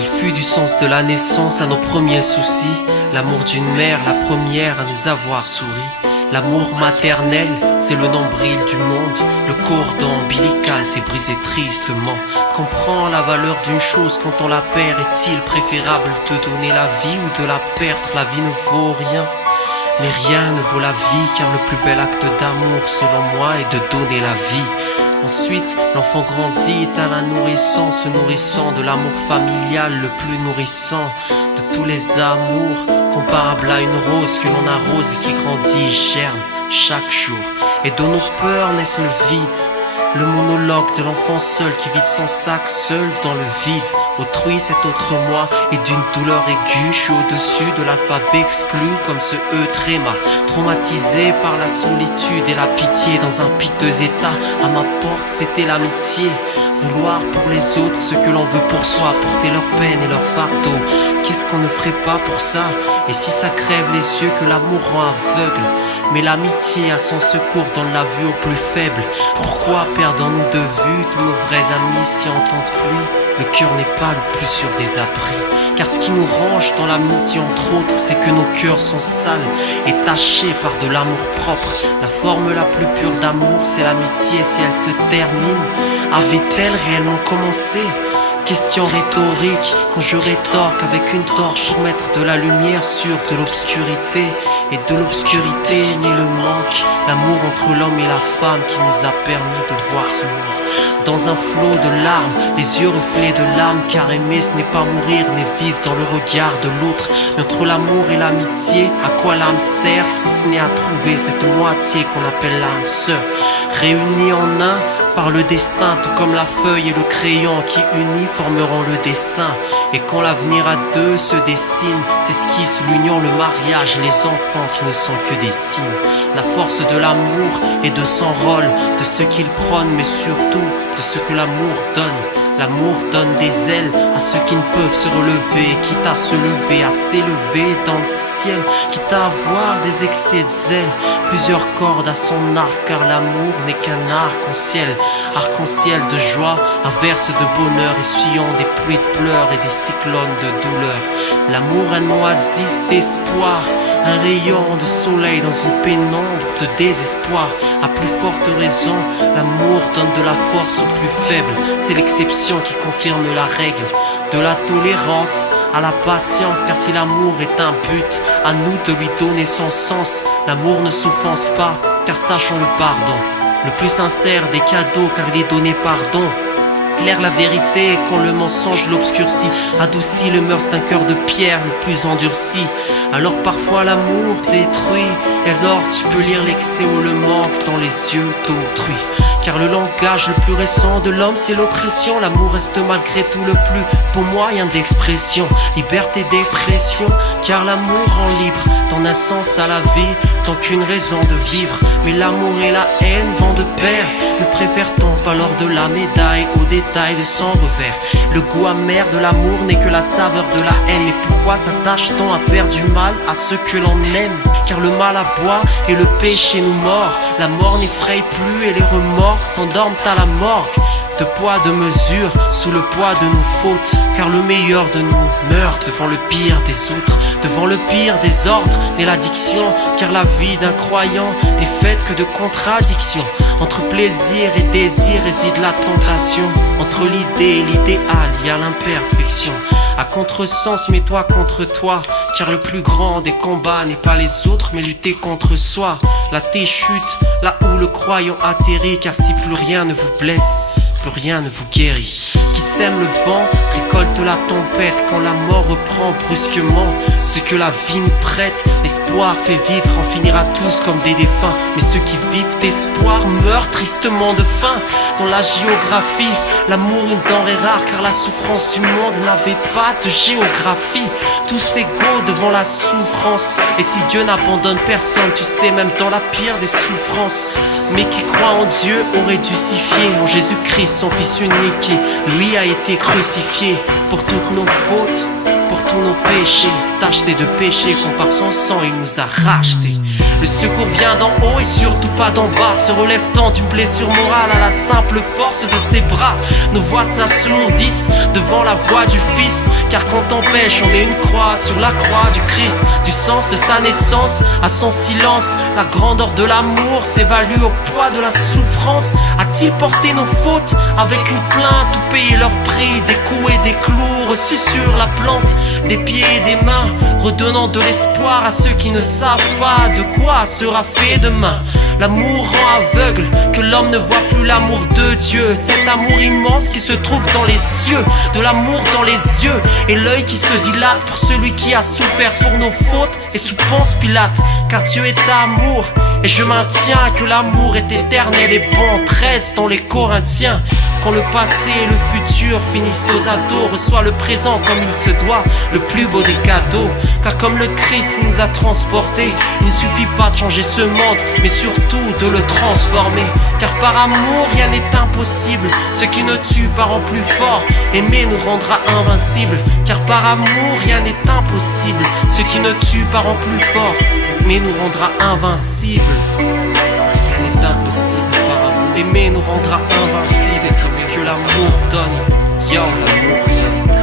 Il fut du sens de la naissance à nos premiers soucis, l'amour d'une mère, la première à nous avoir souri. L'amour maternel, c'est le nombril du monde. Le cordon ombilical s'est brisé tristement. Comprends la valeur d'une chose quand on la perd. Est-il préférable de donner la vie ou de la perdre? La vie ne vaut rien, mais rien ne vaut la vie, car le plus bel acte d'amour selon moi est de donner la vie. Ensuite, l'enfant grandit à la nourrissance, se nourrissant de l'amour familial le plus nourrissant de tous les amours, comparable à une rose que l'on arrose et qui grandit, germe chaque jour. Et de nos peurs naissent le vide, le monologue de l'enfant seul qui vide son sac seul dans le vide. Autrui, cet autre moi est d'une douleur aiguë. Je suis au-dessus de l'alphabet exclu comme ce E tréma. Traumatisé par la solitude et la pitié dans un piteux état. À ma porte, c'était l'amitié. Vouloir pour les autres ce que l'on veut pour soi. Porter leur peine et leur fardeau. Qu'est-ce qu'on ne ferait pas pour ça? Et si ça crève les yeux que l'amour rend aveugle? Mais l'amitié a son secours donne la vue aux plus faibles. Pourquoi perdons-nous de vue tous nos vrais amis si on tente plus? Le cœur n'est pas le plus sûr des abris, car ce qui nous range dans l'amitié entre autres, c'est que nos cœurs sont sales et tachés par de l'amour propre. La forme la plus pure d'amour, c'est l'amitié. Si elle se termine, avait-elle réellement commencé? Question rhétorique, quand je rétorque avec une torche pour mettre de la lumière sur de l'obscurité. Et de l'obscurité naît le manque, l'amour entre l'homme et la femme qui nous a permis de voir ce monde. Dans un flot de larmes, les yeux reflets de l'âme, car aimer ce n'est pas mourir mais vivre dans le regard de l'autre. Mais entre l'amour et l'amitié, à quoi l'âme sert si ce n'est à trouver cette moitié qu'on appelle l'âme sœur? Réunis en un par le destin, tout comme la feuille et le crayon qui unis formeront le dessin. Et quand l'avenir à deux se dessine, s'esquisse l'union, le mariage, les enfants qui ne sont que des signes. La force de l'amour et de son rôle, de ce qu'il prône, mais surtout de ce que l'amour donne. L'amour donne des ailes à ceux qui ne peuvent se relever, quitte à se lever, à s'élever dans le ciel, quitte à avoir des excès de zèle. Plusieurs cordes à son arc, car l'amour n'est qu'un arc-en-ciel. Arc-en-ciel de joie, averse de bonheur, essuyant des pluies de pleurs et des cyclones de douleur. L'amour, un oasis d'espoir, un rayon de soleil dans une pénombre de désespoir. À plus forte raison, l'amour donne de la force aux plus faibles. C'est l'exception qui confirme la règle. De la tolérance à la patience, car si l'amour est un but, à nous de lui donner son sens. L'amour ne s'offense pas, car sachons le pardon. Le plus sincère des cadeaux, car il est donné pardon. Claire la vérité quand le mensonge l'obscurcit, adoucit le mœurs d'un cœur de pierre le plus endurci. Alors parfois l'amour détruit, et alors tu peux lire l'excès ou le manque dans les yeux d'autrui. Car le langage le plus récent de l'homme c'est l'oppression. L'amour reste malgré tout le plus beau moyen d'expression. Liberté d'expression, car l'amour rend libre, donne un sens à la vie, tant qu'une raison de vivre. Mais l'amour et la haine vont de pair. Ne préfère-t-on pas lors de la médaille au détail de son revers? Le goût amer de l'amour n'est que la saveur de la haine. Et pourquoi s'attache-t-on à faire du mal à ceux que l'on aime? Car le mal aboie et le péché nous mord. La mort n'effraie plus et les remords s'endorment à la morgue. De poids, de mesure, sous le poids de nos fautes. Car le meilleur de nous meurt devant le pire des autres, devant le pire des ordres et l'addiction. Car la vie d'un croyant n'est faite que de contradictions. Entre plaisir et désir réside la tentation. Entre l'idée et l'idéal, il y a l'imperfection. À contresens, mets-toi contre toi, car le plus grand des combats n'est pas les autres, mais lutter contre soi. La chute, là où le croyant atterrit, car si plus rien ne vous blesse, plus rien ne vous guérit. Qui sème le vent récolte la tempête, quand la mort reprend brusquement ce que la vie nous prête. L'espoir fait vivre, on finira tous comme des défunts, mais ceux qui vivent d'espoir meurent tristement de faim. Dans la géographie, l'amour une denrée rare, car la souffrance du monde n'avait pas de géographie. Tous égaux devant la souffrance, et si Dieu n'abandonne personne, tu sais, même dans la pire des souffrances. Mais qui croit en Dieu aurait dû s'y fier, en Jésus-Christ son fils unique, qui lui a été crucifié pour toutes nos fautes, pour tous nos péchés, tachetés de péché, qu'on par son sang il nous a rachetés. Le secours vient d'en haut et surtout pas d'en bas. Se relève tant d'une blessure morale à la simple force de ses bras. Nos voix s'assourdissent devant la voix du Fils, car quand on pêche on met une croix sur la croix du Christ. Du sens de sa naissance à son silence, la grandeur de l'amour s'évalue au poids de la souffrance. A-t-il porté nos fautes avec une plainte ou payé leur prix? Des coups et des clous reçus sur la plante, des pieds et des mains, redonnant de l'espoir à ceux qui ne savent pas de quoi sera fait demain. L'amour rend aveugle, que l'homme ne voit plus l'amour de Dieu. Cet amour immense qui se trouve dans les cieux, de l'amour dans les yeux et l'œil qui se dilate pour celui qui a souffert pour nos fautes et sous Ponce Pilate. Car Dieu est amour et je maintiens que l'amour est éternel et bon. 13 dans les Corinthiens. Quand le passé et le futur finissent aux ados, reçois le présent comme il se doit, le plus beau des cadeaux. Car comme le Christ nous a transportés, il ne suffit pas de changer ce monde, mais surtout de le transformer. Car par amour rien n'est impossible, ce qui ne tue pas rend plus fort, aimer nous rendra invincibles. Car par amour rien n'est impossible, ce qui ne tue pas rend plus fort, aimer nous rendra invincibles. Rien n'est impossible par amour, aimer nous rendra invincibles. Ce que l'amour donne, yo, l'amour rien n'est